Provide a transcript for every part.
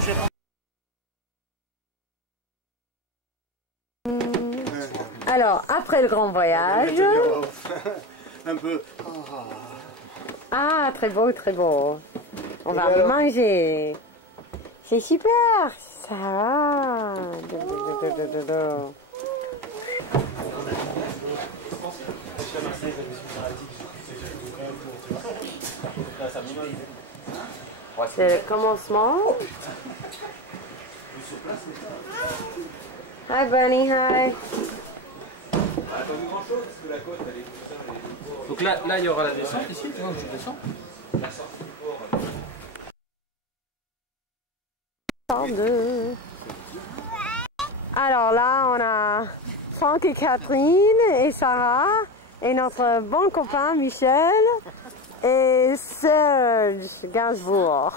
je vais prendre. Alors, après le grand voyage... Un peu. Ah, très beau, très beau. On va manger. C'est super, ça va. C'est le commencement. Hi Bunny, hi. Donc là, il y aura la descente ici, tu vois où je descends. Alors là, on a Franck et Catherine et Sarah et notre bon copain Michel et Serge Gainsbourg.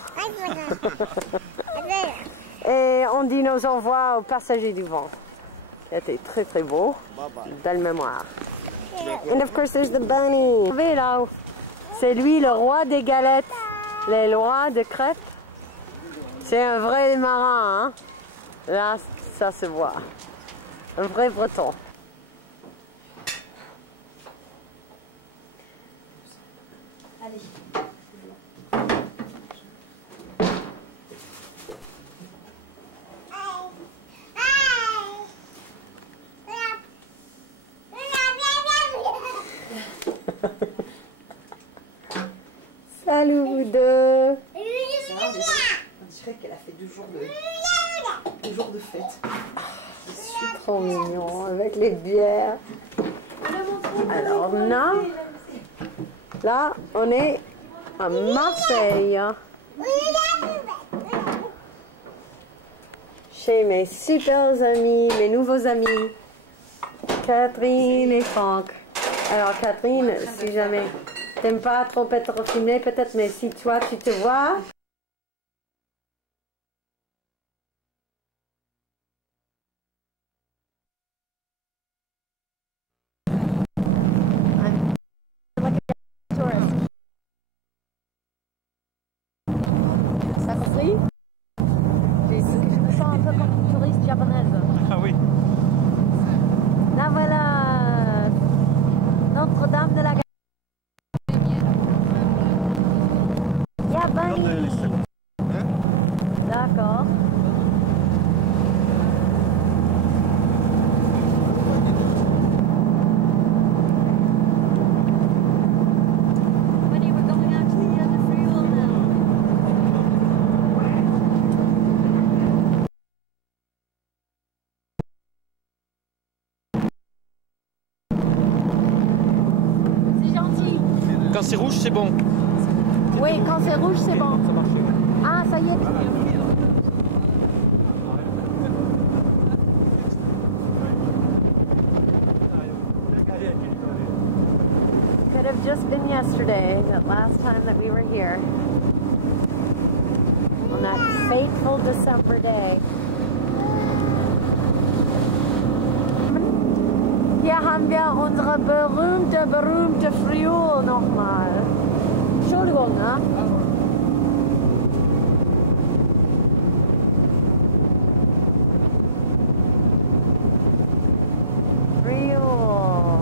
Et on dit nos au revoir aux passagers du vent. C'était très très beau. Belle mémoire. And of course there's the bunny. Là, c'est lui le roi des galettes, les rois de crêpes. C'est un vrai marin, hein? Là, ça se voit. Un vrai breton. Allez. Salut vous deux. On dirait qu'elle a fait 2 jours de fête. C'est trop mignon avec les bières. Alors là, on est à Marseille. Chez mes super amis, mes nouveaux amis, Catherine et Franck. Alors Catherine, si jamais t'aimes pas trop être filmée peut-être, mais si toi tu te vois... Ça compris? Je me sens un peu comme une touriste japonaise. Ah oui. Là voilà Notre-Dame de la Garde. Bunny. D'accord. Bunny, we're going out to the other freewheel now. C'est gentil. Quand c'est rouge, c'est bon. Oui, quand c'est rouge, c'est bon. Ça marche. Ah, ça y est. Could have just been yesterday, that last time that we were here. On that fateful December day. Hier haben wir unsere berühmte Friol nochmal. Entschuldigung, ne? Friol.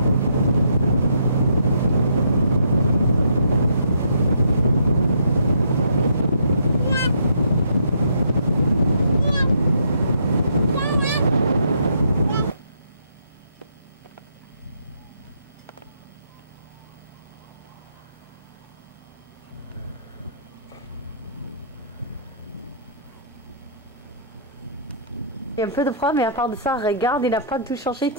Il y a un peu de froid, mais à part de ça, regarde, il n'a pas tout changé.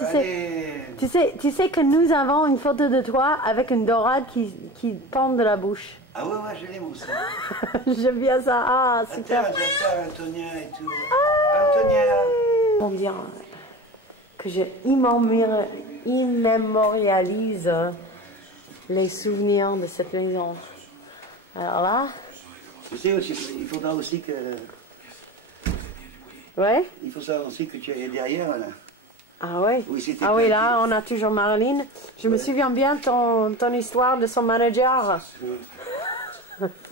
Tu sais que nous avons une photo de toi avec une dorade qui pend de la bouche. Ah ouais, ouais, je l'aime aussi. J'aime bien ça. Ah, super. Attends, j'attends Antonia et tout. Antonia. On dirait que je immémorialise les souvenirs de cette maison. Alors là... Tu sais aussi, il faudra aussi que... Ouais. Il faut savoir aussi que tu es derrière, là. Ah ouais. Oui, ah oui, là, on a toujours Marilyn. Je me souviens bien ton histoire de son manager.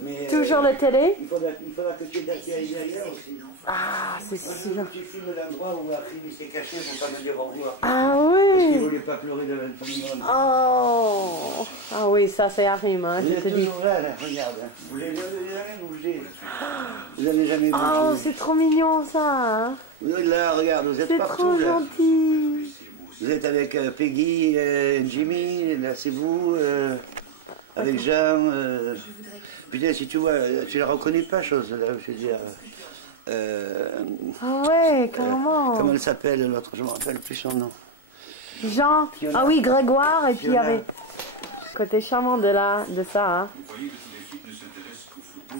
Mais, toujours la télé. Il faudra que tu es derrière aussi, non? Ah, c'est Moi, sûr. tu filmes l'endroit où Achille s'est caché pour pas me dire au revoir. Ah Parce qu'il oui. voulait pas pleurer devant tout le monde. Oh. Ah oui, ça c'est Harim, hein, Vous je êtes te dis. toujours là, regarde. Vous n'avez jamais bougé. Vous n'avez jamais bougé. Oh, c'est trop mignon ça. Hein. Vous êtes là, regarde, vous êtes C'est partout trop là. gentil. Vous êtes avec Peggy, Jimmy, là c'est vous, avec Jean. Putain, si tu vois, tu la reconnais pas, chose là, je veux dire. Ah ouais, carrément. Comment elle s'appelle l'autre? Je me rappelle plus son nom. Jean. Fiona. Ah oui, Grégoire. Et puis il y Fiona. avait côté charmant de ça. Hein.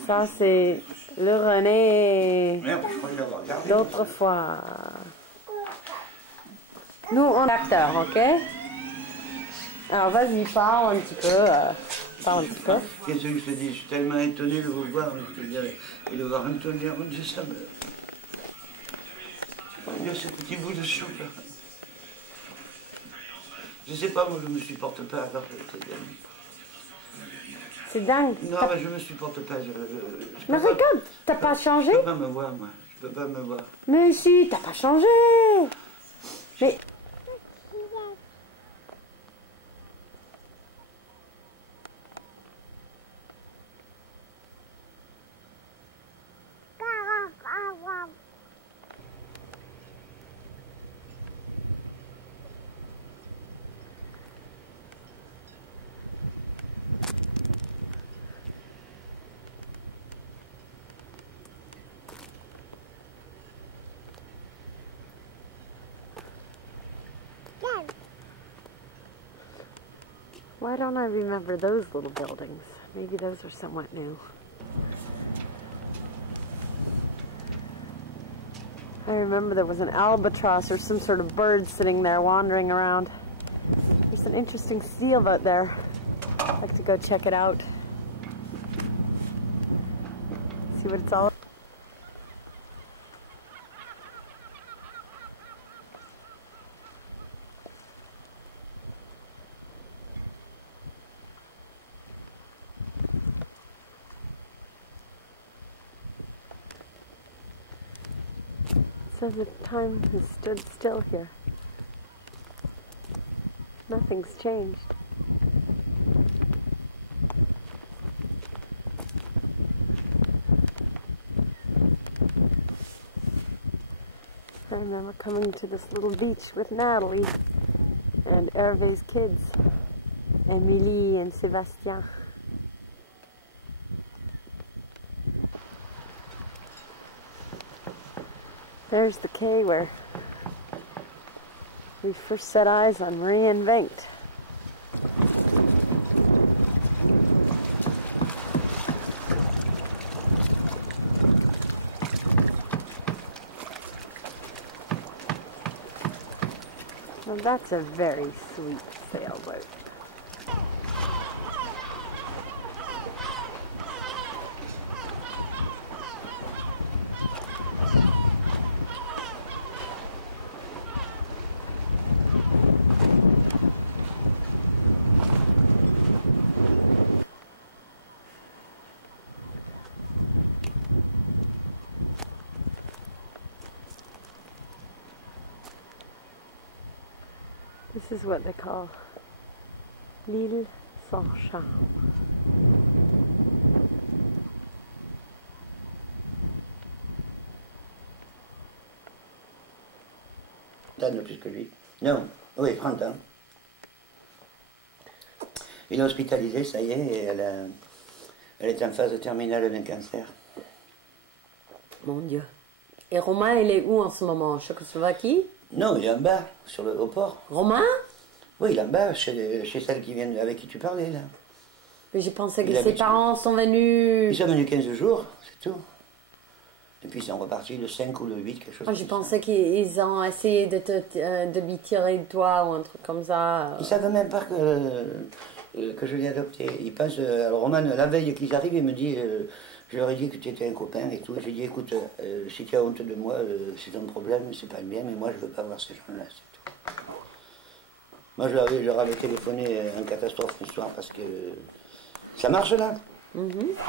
Ça c'est le René Merde, je croyais l'avoir regardé. d'autrefois. Nous, on est acteurs, ok? Alors vas-y, parle un petit peu. Parle un petit peu. Qu'est-ce que je te dis? Je suis tellement étonné de vous voir, je te dirais. Et de voir Antonia, mon Dieu, ça me. Mon Dieu, ce petit bout de soupe là. Je sais pas, moi je me supporte pas, alors je te dis. C'est dingue. Non, mais je me supporte pas. Je Mais peux pas- regarde, t'as pas changé? Je peux pas me voir, moi. Je peux pas me voir. Mais si, t'as pas changé. Mais why don't I remember those little buildings? Maybe those are somewhat new. I remember there was an albatross or some sort of bird sitting there wandering around. There's an interesting seal out there. I'd like to go check it out. See what it's all about. So the time has stood still here. Nothing's changed. I remember coming to this little beach with Natalie and Hervé's kids, Émilie and Sébastien. There's the quay where we first set eyes on Marie and Bengt. Well, that's a very sweet sailboat. This is what they call l'île sans charme. De plus que lui. Non, oui, 30 ans. Il est hospitalisé, ça y est, et elle est en phase terminale d'un cancer. Mon Dieu. Et Romain, il est où en ce moment? En Tchécoslovaquie? Non, il est en bas, au port. Romain? Oui, il est en bas, chez celle qui vient, avec qui tu parlais, là. Mais j'ai pensé que Il ses habite- parents sont venus. Ils sont venus 15 jours, c'est tout. Et puis ils sont repartis le 5 ou le 8, quelque chose Moi, je comme ça. pensais qu'ils ont essayé de lui tirer de toi ou un truc comme ça. Ils ne savent même pas que je l'ai adopté. Ils pensent... alors Roman, la veille qu'ils arrivent, il me dit... je leur ai dit que tu étais un copain et tout. J'ai dit, écoute, si tu as honte de moi, c'est ton problème, c'est pas le mien, mais moi je veux pas voir ces gens-là, c'est tout. Moi je leur avais téléphoné en catastrophe ce soir parce que... Ça marche là?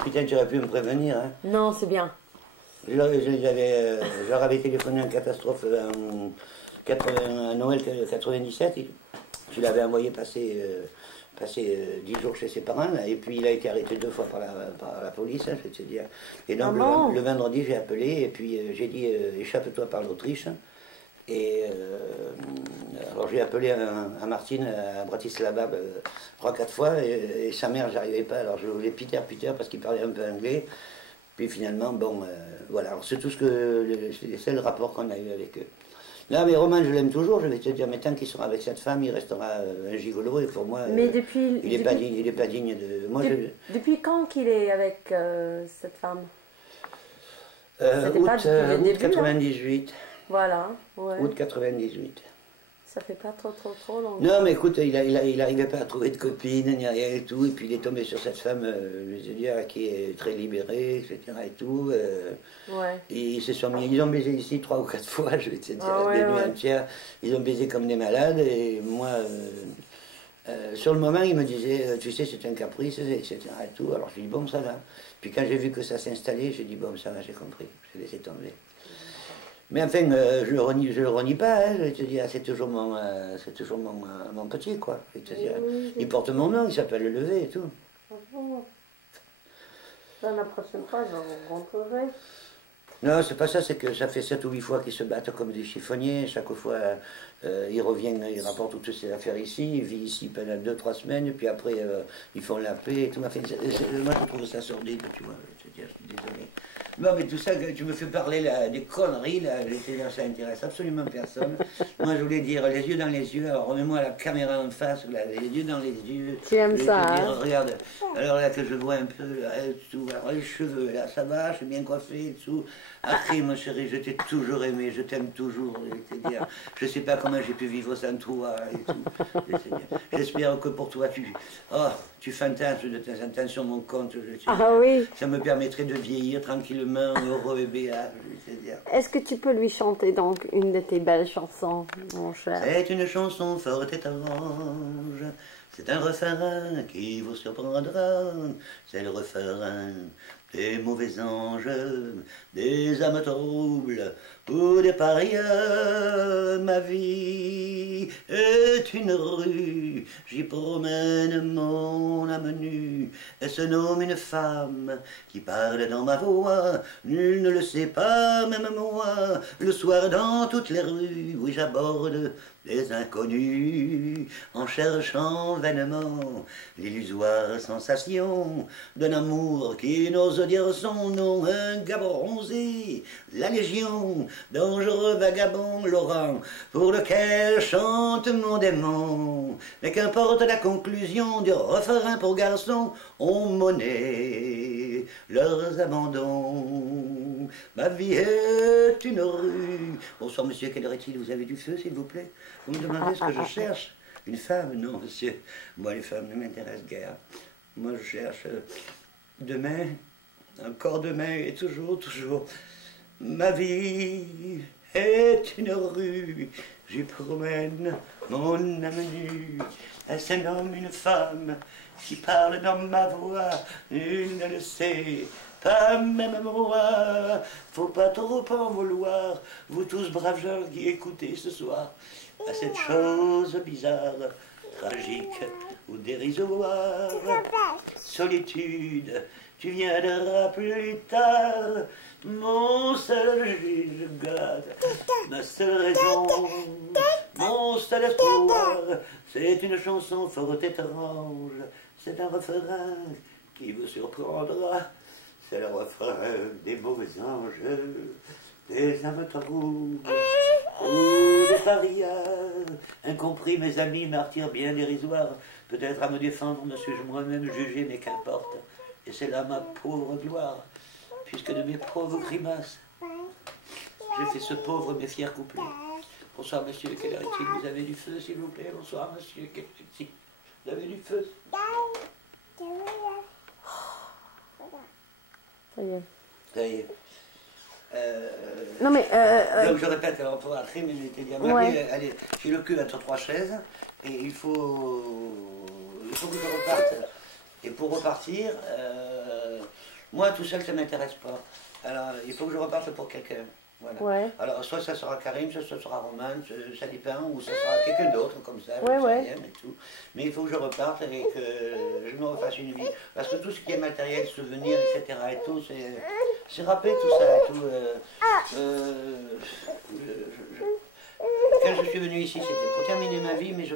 Putain, tu aurais pu me prévenir, hein. Non, c'est bien. Je leur avais téléphoné en catastrophe à Noël 97. Je l'avais envoyé passer 10 jours chez ses parents, là, et puis il a été arrêté 2 fois par la police, hein, je vais te dire. Et donc le vendredi, j'ai appelé, et puis j'ai dit échappe-toi par l'Autriche. Et alors j'ai appelé à Martine, à Bratislava, 3-4 fois, et sa mère, j'arrivais pas. Alors je voulais Peter, parce qu'il parlait un peu anglais. Puis finalement, bon, voilà. C'est tout c'est les seuls rapports qu'on a eu avec eux. Là, mais Roman, je l'aime toujours, je vais te dire, mais tant qu'il sera avec cette femme, il restera un gigolo, et pour moi, mais depuis, il n'est pas digne de... Moi, depuis quand qu'il est avec cette femme? Août 98. Voilà, ouais. Août 98. Ça fait pas trop longtemps. Non, mais écoute, il n'arrivait pas à trouver de copine, ni rien et tout, et puis il est tombé sur cette femme, je veux dire, qui est très libérée, etc. et tout. Ouais. Et ils ont baisé ici 3 ou 4 fois, je vais te dire, des nuits entières. Ils ont baisé comme des malades, et moi, sur le moment, il me disait, tu sais, c'est un caprice, etc. et tout. Alors je dis, bon, ça va. Puis quand j'ai vu que ça s'installait, j'ai dit, bon, ça va, j'ai compris, j'ai laissé tomber. Mais enfin, je le renie pas, hein, je vais te dire, c'est toujours mon petit, quoi. Je vais te dire. Il porte mon nom, il s'appelle Levé et tout. La prochaine fois, je rentrerai. Non, c'est pas ça, c'est que ça fait 7 ou 8 fois qu'ils se battent comme des chiffonniers. Chaque fois, ils reviennent, ils rapportent toutes ces affaires ici, ils vivent ici pendant 2-3 semaines, puis après, ils font la paix et tout. Enfin, moi, je trouve ça sordide, tu vois, je vais te dire, je suis désolé. Non, mais tout ça, tu me fais parler là, des conneries, là, ça intéresse absolument personne. Moi, je voulais dire les yeux dans les yeux, alors remets-moi la caméra en face, là, les yeux dans les yeux. Tu aimes ça, hein? Regarde, alors là, que je vois un peu, là, tout, alors, les cheveux, là, ça va, je suis bien coiffé, tout. Après, ma chérie, je t'ai toujours aimé, je t'aime toujours, je vais te dire. Je sais pas comment j'ai pu vivre sans toi, et tout. J'espère que pour toi, tu fantasmes de temps en temps sur mon compte, je vais te dire. Ah oui. Ça me permettrait de vieillir tranquillement, heureux et béat, je vais te dire. Est-ce que tu peux lui chanter donc une de tes belles chansons, mon cher? C'est une chanson fort étrange, c'est un refrain qui vous surprendra, c'est le refrain des mauvais anges, des âmes troubles ou des parias. Ma vie est une rue, j'y promène mon âme nue. Elle se nomme une femme qui parle dans ma voix, nul ne le sait pas, même moi. Le soir dans toutes les rues, oui j'aborde des inconnus, en cherchant vainement l'illusoire sensation d'un amour qui n'ose dire son nom. Un gars bronzé, la légion, dangereux vagabond Laurent, pour lequel chante mon démon. Mais qu'importe la conclusion du refrain pour garçons, on monnaie leurs abandons. Ma vie est une rue. Bonsoir monsieur, quelle heure est-il? Vous avez du feu s'il vous plaît? Vous me demandez ce que je cherche? Une femme? Non monsieur, moi les femmes ne m'intéressent guère. Moi je cherche demain, encore demain et toujours. Ma vie est une rue, j'y promène mon âme nue. Elle se nomme une femme qui parle dans ma voix, nul ne le sait, pas même moi. Faut pas trop en vouloir, vous tous braves gens qui écoutez ce soir, à cette chose bizarre, tragique ou dérisoire. Solitude, tu viendras plus tard, mon seul juge garde, ma seule raison, mon seul espoir. C'est une chanson fort étrange, c'est un refrain qui vous surprendra. C'est le refrain des mauvais anges, des âmes troubles ou des parias. Incompris, mes amis, martyrs bien dérisoires. Peut-être à me défendre me suis-je moi-même jugé, mais qu'importe. Et c'est là ma pauvre gloire, puisque de mes pauvres grimaces, j'ai fait ce pauvre mais fier couplet. Bonsoir monsieur, quelle heure est-il? Vous avez du feu s'il vous plaît? Bonsoir monsieur, quelle heure est-il? Vous avez du feu? Ça y est. Ça y est. Non mais... Donc je répète, alors pour après, mais j'étais dit, allez, j'ai le cul entre 3 chaises, et il faut que je reparte. Et pour repartir, Moi, tout seul, ça ne m'intéresse pas. Alors, il faut que je reparte pour quelqu'un. Voilà. Ouais. Alors, soit ça sera Karim, soit ça sera Roman, ça dépend, ou ça sera quelqu'un d'autre, comme ça, Ouais, je sais ouais. rien et tout. Mais il faut que je reparte et que je me refasse une vie. Parce que tout ce qui est matériel, souvenirs, etc. et tout, c'est râpé tout ça et tout. Quand je suis venu ici, c'était pour terminer ma vie, mais je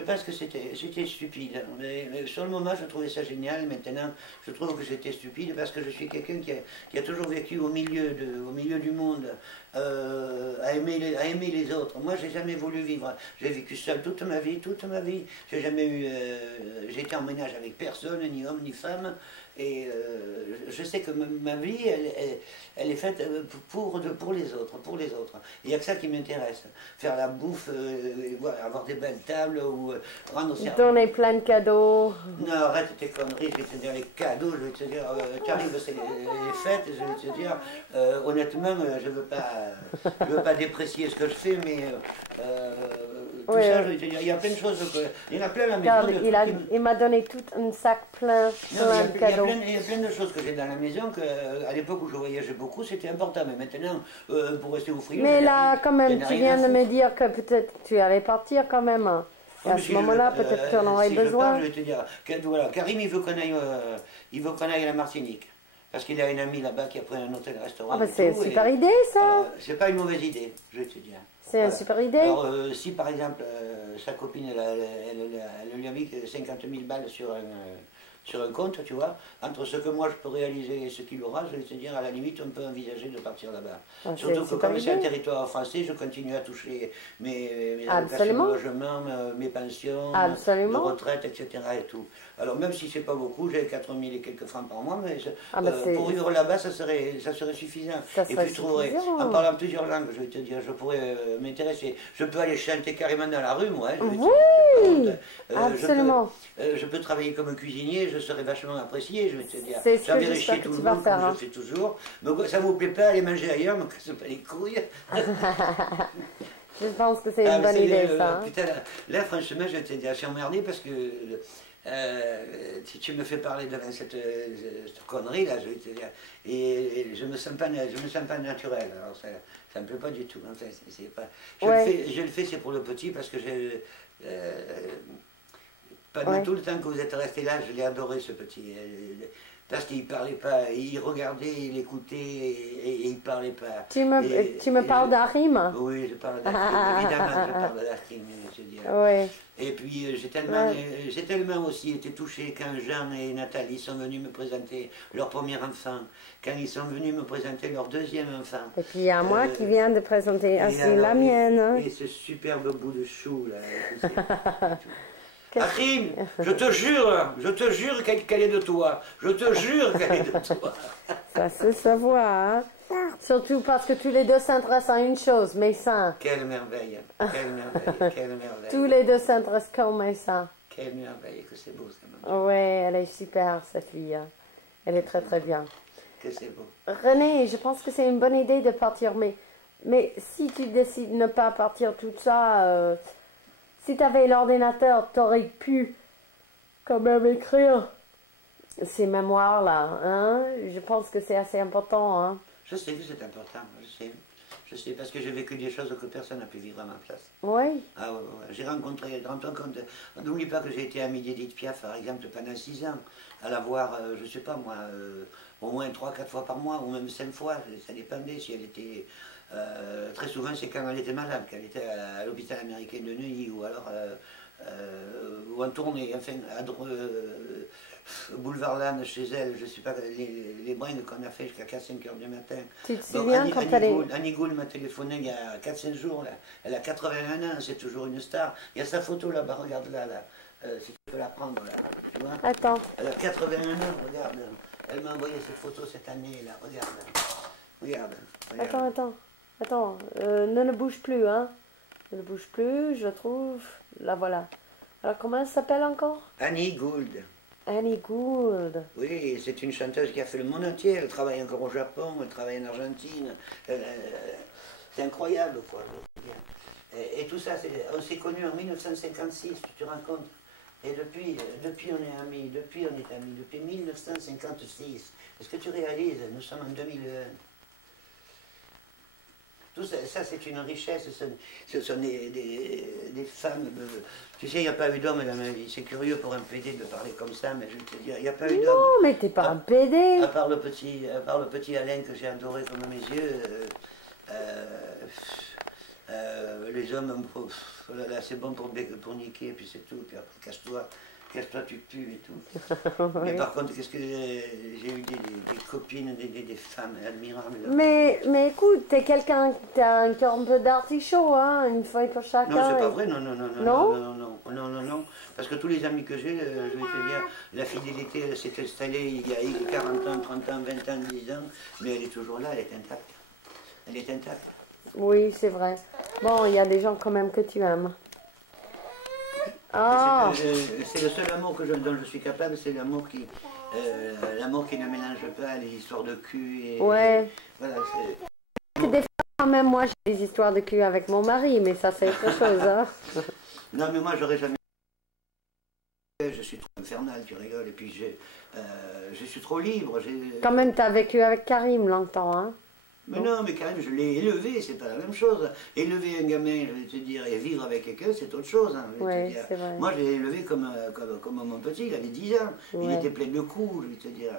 pense que c'était stupide. Mais sur le moment, je trouvais ça génial. Maintenant, je trouve que c'était stupide parce que je suis quelqu'un qui a toujours vécu au milieu du monde, à aimer les autres. Moi, j'ai jamais voulu vivre. J'ai vécu seul toute ma vie, J'ai jamais eu. J'ai été en ménage avec personne, ni homme ni femme. Et je sais que ma vie, elle est faite pour les autres, Il n'y a que ça qui m'intéresse. Faire la bouffe, avoir des belles tables, ou rendre service. Donner plein de cadeaux. Non, arrête tes conneries, je vais te dire les cadeaux, je vais te dire, tu arrives, c'est les fêtes, je vais te dire, honnêtement, je veux pas déprécier ce que je fais, mais tout Oui, ça, je vais te dire, il y a plein de choses, il y en a plein à la maison. Regarde, il m'a donné tout un sac plein de cadeaux. Il y a plein de choses que j'ai dans la maison qu'à l'époque où je voyageais beaucoup, c'était important. Mais maintenant, pour rester au frigo... Mais là, quand même, tu viens de me dire que peut-être tu allais partir quand même. Et à ce moment-là, peut-être tu en aurais besoin. Je vais te dire, voilà, Karim, il veut qu'on aille à la Martinique. Parce qu'il a une amie là-bas qui a pris un hôtel-restaurant. Ah, bah c'est une super idée, ça. C'est pas une mauvaise idée, je vais te dire. C'est une super idée. Alors, si par exemple, sa copine, elle lui a mis 50 000 balles sur un compte, tu vois, entre ce que moi je peux réaliser et ce qu'il aura, je vais te dire, à la limite, on peut envisager de partir là-bas. Ah, surtout que comme c'est un territoire français, je continue à toucher mes Absolument. allocations de logement, mes pensions, Absolument. de retraite, etc. et tout. Alors même si c'est pas beaucoup, j'ai 4 000 et quelques francs par mois, mais pour vivre là-bas, ça serait suffisant. Et puis je trouverais, en parlant plusieurs langues, je vais te dire, je pourrais m'intéresser. Je peux aller chanter carrément dans la rue, moi. Oui, absolument. Je peux travailler comme cuisinier, je serais vachement apprécié, je vais te dire. C'est ce que j'enverrai j'espère chez que tout tu le vas monde, faire. comme je fais toujours. Mais ça ne vous plaît pas, aller manger ailleurs, me casse pas les couilles. Je pense que c'est une bonne idée, ça. Putain, là, franchement, je vais te dire, je suis emmerdé parce que si tu me fais parler de cette connerie, là, je vais te dire, et je me sens pas naturel. Alors ça me plaît pas du tout. Hein, je le fais, c'est pour le petit, parce que pendant tout le temps que vous êtes resté là, je l'ai adoré, ce petit. Parce qu'il ne parlait pas, il regardait, il écoutait et il ne parlait pas. Tu me parles d'Arim? Oui, je parle d'Arim, évidemment, je parle d'Arim, je veux dire. Oui. Et puis j'ai tellement aussi été touché quand Jean et Nathalie sont venus me présenter leur premier enfant, quand ils sont venus me présenter leur deuxième enfant. Et puis il y a moi qui viens de présenter aussi la mienne. Et ce superbe bout de chou, là. Akim, je te jure qu'elle est de toi. Je te jure qu'elle est de toi. Ça se voit, hein. Surtout parce que tous les deux s'intéressent à une chose, mes seins. Quelle merveille, quelle merveille, quelle merveille. Tous les deux s'intéressent qu'aux mes seins. Quelle merveille, que c'est beau, ça, maman. Oui, elle est super, cette fille. Elle est très très bien. Que c'est beau. René, je pense que c'est une bonne idée de partir, mais si tu décides de ne pas partir tout ça... si tu avais l'ordinateur, tu aurais pu quand même écrire ces mémoires-là. Hein? Je pense que c'est assez important. Hein? Je sais que c'est important, je sais, parce que j'ai vécu des choses que personne n'a pu vivre à ma place. Oui. Ah ouais. J'ai rencontré, rends-toi compte, n'oublie pas que j'ai été ami d'Edith Piaf, par exemple, pendant 6 ans, à la voir, je sais pas moi, au moins 3-4 fois par mois, ou même 5 fois, ça dépendait si elle était... très souvent, c'est quand elle était malade, qu'elle était à l'hôpital américain de Neuilly, ou alors ou en tournée, enfin, boulevard Lannes chez elle, je sais pas, les bringues qu'on a fait jusqu'à 4-5 heures du matin. Tu te souviens quand elle est... Annie Gould m'a téléphoné il y a 4-5 jours, là. Elle a 81 ans, c'est toujours une star. Il y a sa photo là-bas, regarde là, si tu peux la prendre, là, tu vois. Attends. Elle a 81 ans, regarde. Elle m'a envoyé cette photo cette année, là, regarde. Attends, ne bouge plus, hein. Ne bouge plus, je trouve. La voilà. Alors, comment elle s'appelle encore? Annie Gould. Annie Gould. Oui, c'est une chanteuse qui a fait le monde entier. Elle travaille encore au Japon, elle travaille en Argentine. C'est incroyable, quoi. Et tout ça, on s'est connus en 1956, tu te rends compte? Et depuis on est amis, depuis 1956. Est-ce que tu réalises, nous sommes en 2001. Tout ça, c'est une richesse, ce sont des femmes. Tu sais, il n'y a pas eu d'homme dans ma vie. C'est curieux pour un PD de parler comme ça, mais je vais te dire, il n'y a pas eu d'homme. Non, mais t'es pas un PD. À part le petit Alain que j'ai adoré comme mes yeux, les hommes, là c'est bon pour niquer, et puis c'est tout, puis après casse-toi, tu pues et tout. Mais par contre, qu'est-ce que j'ai eu des copines, des femmes admirables. Mais écoute, t'es quelqu'un, t'as un cœur un peu d'artichaut, hein, une feuille pour chacun. Non, c'est pas vrai, non. Parce que tous les amis que j'ai, je vais te dire, la fidélité, elle s'est installée il y a 40 ans, 30 ans, 20 ans, 10 ans, mais elle est toujours là, elle est intacte. Elle est intacte. Oui, c'est vrai. Bon, il y a des gens quand même que tu aimes. Ah. C'est le seul amour dont je suis capable, c'est l'amour qui ne mélange pas les histoires de cul. Et, ouais. Voilà, des fois, même moi, j'ai des histoires de cul avec mon mari, mais ça, c'est autre chose. Hein. Non, mais moi, j'aurais jamais. Je suis trop infernal, tu rigoles, et puis je suis trop libre. Quand même, tu as vécu avec Karim longtemps, hein? Mais non, mais Karim, je l'ai élevé, c'est pas la même chose. Élever un gamin, je vais te dire, et vivre avec quelqu'un, c'est autre chose. Hein, oui, c'est vrai. Moi, je l'ai élevé comme mon petit, il avait 10 ans. Ouais. Il était plein de coups, je vais te dire.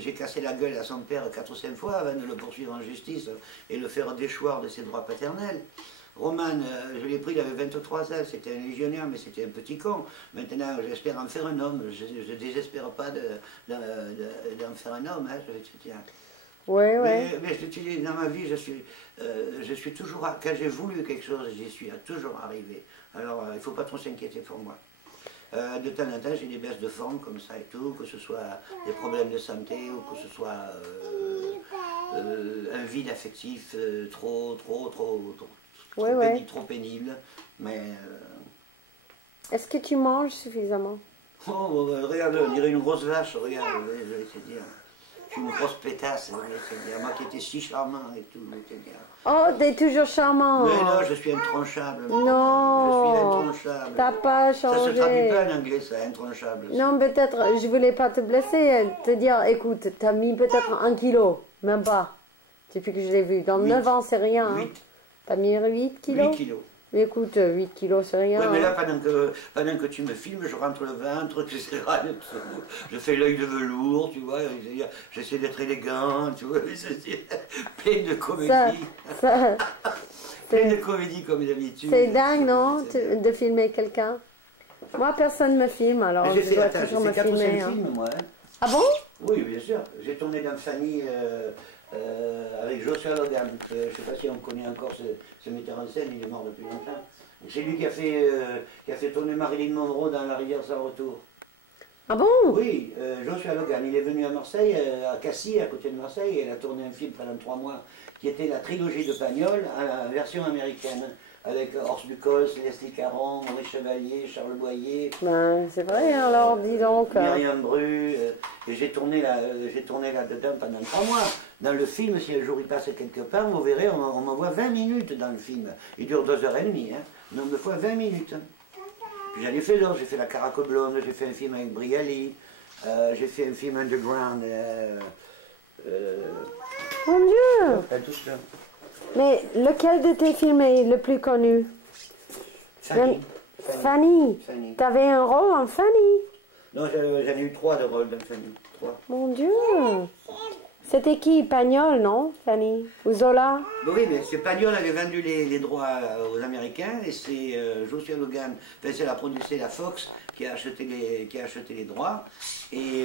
J'ai cassé la gueule à son père 4 ou 5 fois avant de le poursuivre en justice et le faire déchoir de ses droits paternels. Roman, je l'ai pris, il avait 23 ans, c'était un légionnaire, mais c'était un petit con. Maintenant, j'espère en faire un homme, je ne désespère pas d'en faire un homme, hein, je vais te dire. Ouais, ouais. Mais je te dis, dans ma vie, je suis toujours, quand j'ai voulu quelque chose, j'y suis toujours arrivé. Alors, il ne faut pas trop s'inquiéter pour moi. De temps en temps, j'ai des baisses de forme comme ça et tout, que ce soit des problèmes de santé ou que ce soit un vide affectif trop pénible. Mais. Est-ce que tu manges suffisamment? Oh, regarde, on dirait une grosse vache, regarde, je vais te dire. Je suis une grosse pétasse, je vais te dire. Moi qui étais si charmant et tout, je vais te dire. Oh, t'es toujours charmant. Mais non, je suis intronchable. Non. Je suis intronchable. T'as pas changé. Ça se traduit pas en anglais, ça, intronchable. Non, peut-être, je voulais pas te blesser, te dire, écoute, t'as mis peut-être 1 kilo, même pas. Depuis que je l'ai vu. Dans 9 ans, c'est rien. 8. Hein. T'as mis 8 kilos 8 kilos. Mais écoute, 8 kilos, c'est rien. Oui, mais là, pendant que tu me filmes, je rentre le ventre, je fais l'œil de velours, tu vois, j'essaie d'être élégant, tu vois, plein de comédie. Plein de comédie comme d'habitude. C'est dingue, non, de filmer quelqu'un? Moi, personne ne me filme, alors je dois toujours me filmer. Films, moi, hein. Ah bon? Oui, bien sûr. J'ai tourné dans Fanny avec Joshua Logan. Je ne sais pas si on connaît encore ce metteur en scène, il est mort depuis longtemps. C'est lui qui a fait tourner Marilyn Monroe dans La Rivière sans retour. Ah bon? Oui, Joshua Logan. Il est venu à Marseille, à Cassis, à côté de Marseille, et il a tourné un film pendant 3 mois qui était la trilogie de Pagnol, en version américaine. Avec Horst Bucos, Leslie Caron, Maurice Chevalier, Charles Boyer. Ben, c'est vrai, alors dis donc. Myriam Bru. Et j'ai tourné là-dedans pendant 3 mois. Dans le film, si un jour il passe quelque part, vous verrez, on m'envoie 20 minutes dans le film. Il dure 2h30, hein. Mais on me fait 20 minutes. Puis j'en ai fait d'autres. J'ai fait La Caraco Blonde, j'ai fait un film avec Brialy, j'ai fait un film underground. Mon Dieu! Tout ça. Mais lequel de tes films est le plus connu? Fanny. Fanny. T'avais un rôle en Fanny? Non, j'en ai eu 3 de rôles dans Fanny. 3. Mon Dieu! C'était qui? Pagnol, non? Fanny? Ou Zola? Oui, mais c'est Pagnol avait vendu les droits aux Américains et c'est Joshua Logan, enfin, c'est la Fox qui a acheté les droits. Et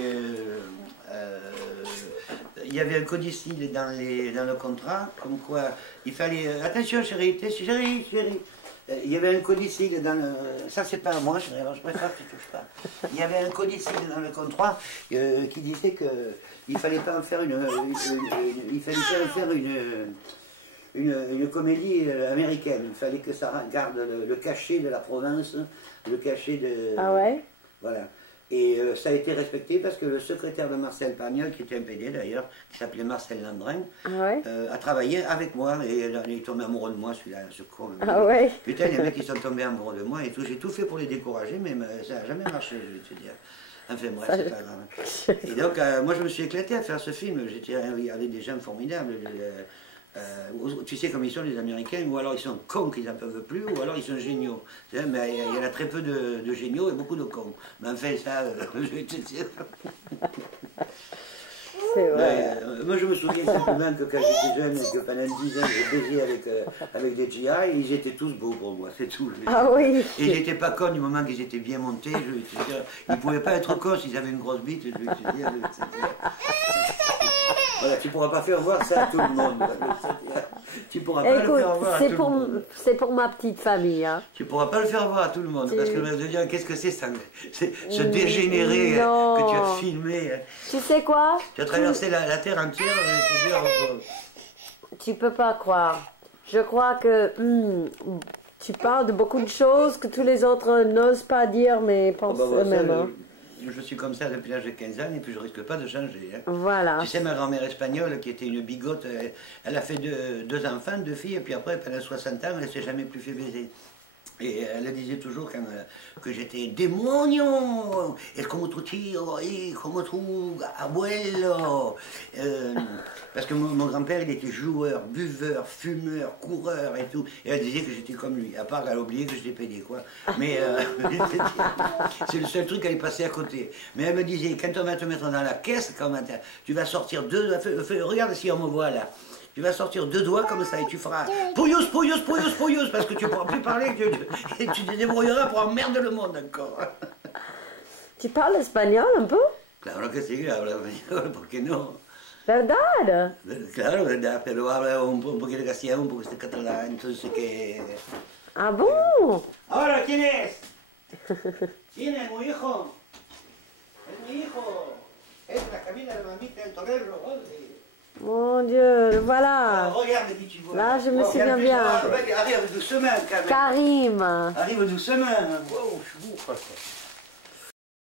il y avait un codicile dans le contrat, comme quoi il fallait... attention chérie, chérie. Il y avait un codicile dans le... Ça, c'est pas à moi, je préfère que tu touches pas. Il y avait un codicile dans le contrat qui disait qu'il ne fallait pas en faire une comédie américaine. Il fallait que ça garde le cachet de la province, le cachet de... Ah ouais? Voilà. Et ça a été respecté parce que le secrétaire de Marcel Pagnol, qui était un PD d'ailleurs, qui s'appelait Marcel Landrin, Ah ouais? a travaillé avec moi et il est tombé amoureux de moi, celui-là, ce con. Ah ouais? Putain, les mecs ils sont tombés amoureux de moi et tout. J'ai tout fait pour les décourager, mais ça n'a jamais marché, je vais te dire. Enfin bref, c'est pas grave. Et donc, moi je me suis éclaté à faire ce film. J'étais avec des gens formidables. Tu sais comme ils sont les Américains, ou alors ils sont cons qu'ils n'en peuvent plus, ou alors ils sont géniaux. Mais il y en a très peu de géniaux et beaucoup de cons. Mais enfin ça, je vais te dire. C'est vrai. Moi je me souviens simplement que quand j'étais jeune, que pendant 10 ans j'ai baisé avec des GI, ils étaient tous beaux pour moi, c'est tout. Ah oui. Et ils n'étaient pas cons du moment qu'ils étaient bien montés, je vais te dire. Ils ne pouvaient pas être cons s'ils avaient une grosse bite, je vais te dire. Voilà, tu ne pourras pas faire voir ça à tout le monde. Tu pourras pas le faire voir à tout le monde. C'est pour ma petite famille. Hein. Tu ne pourras pas le faire voir à tout le monde. Parce que je vais dire, qu'est-ce que c'est ça? Ce dégénéré que tu as filmé. Tu sais quoi? Tu as traversé la terre entière, je vais te dire. Tu peux pas croire. Je crois que tu parles de beaucoup de choses que tous les autres n'osent pas dire, mais pensent eux-mêmes. Hein. Je suis comme ça depuis l'âge de 15 ans et puis je risque pas de changer. Hein. Voilà. Tu sais, ma grand-mère espagnole, qui était une bigote, elle a fait deux enfants, 2 filles, et puis après, pendant 60 ans, elle ne s'est jamais plus fait baiser. Et elle disait toujours que j'étais démonio, et comme tu tiro, et comme tu abuelo. Parce que mon grand-père, il était joueur, buveur, fumeur, coureur et tout. Et elle disait que j'étais comme lui, à part qu'elle a oublié que je l'ai pédé, quoi. Mais c'est le seul truc qu'elle est passée à côté. Mais elle me disait, quand on va te mettre dans la caisse, tu vas sortir 2... Regarde si on me voit là. Tu vas sortir 2 doigts comme ça et tu feras pouillous, pouillous, pouillous, pouillous, parce que tu ne pourras plus parler et tu te débrouilleras pour emmerder le monde encore. Tu parles espagnol un peu? Claro que sí, hablo español, ¿por qué no? ¿Verdad? Claro, verdad, pero hablo un poquito de castellano, un poquito de catalán, entonces que... Ah bon? Ahora, ¿quién es? ¿Quién es, mi hijo? Es mi hijo. Es la Camila de mamita del torero, joder. Mon Dieu, voilà. Regarde qui tu vois. Là, je me souviens bien. Arrive doucement, Camille. Karim. Arrive doucement. Wow, je suis beau, quoi.